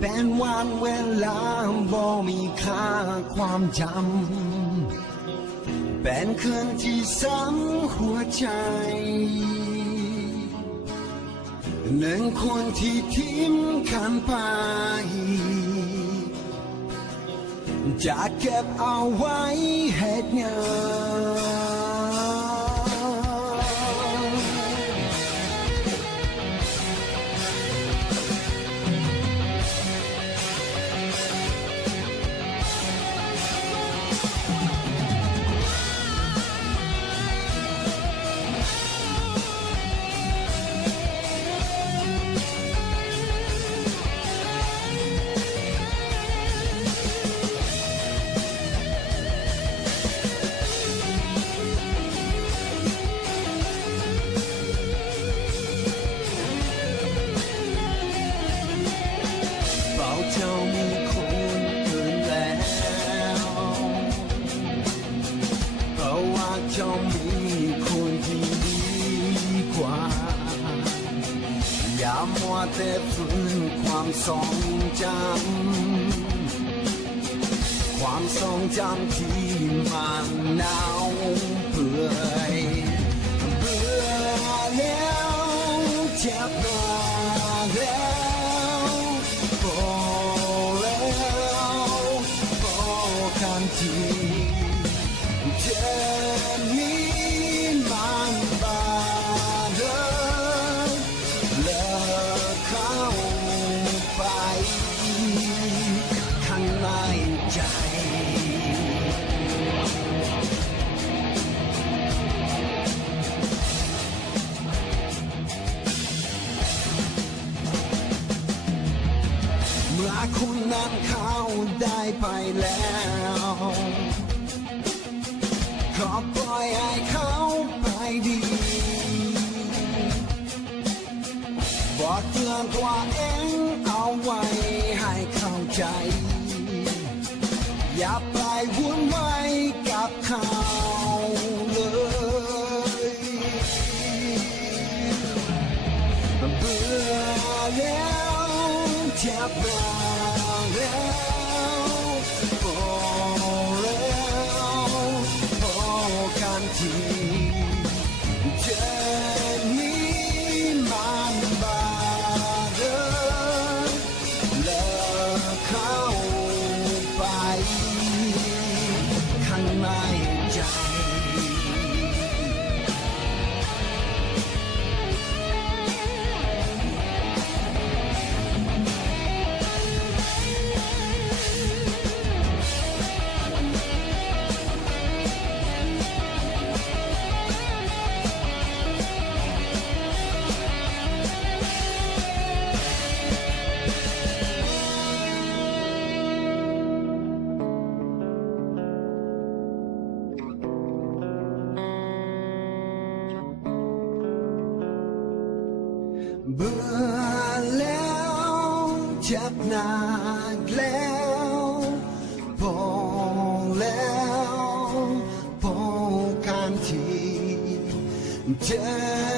เป็นวันเวลาบ่มีค่าความจำเป็นคืนที่ซ้ำหัวใจหนึ่งคนที่ทิ้งขันไปจะเก็บเอาไว้เหตุงานเจ้ามีคนอื่นแล้วเพราะว่าเจ้ามีคนที่ดีกว่าอย่ามัวแต่ฝืนความทรงจำความทรงจำที่มันเน่าเปื่อยเบื่อแล้วเจ็บมาแล้วกันทีเจมีมันบาดเลิกเข้าไปข้างในใจเมื่อคุณนั้นเข้าได้ไปแล้วขอปล่อยให้เขาไปดีบอกเตือนตัวเองเอาไว้ให้เข้าใจอย่าไปวุ่นวายกับเขาเลยเบื่อแล้วเจ็บแล้วพอแล้วพอกันทีเจมีมันบาดเลิกเข้าไปข้างในใจเบื่อแล้วเจ็บหนักแล้วพอแล้วพอกันทีเจอ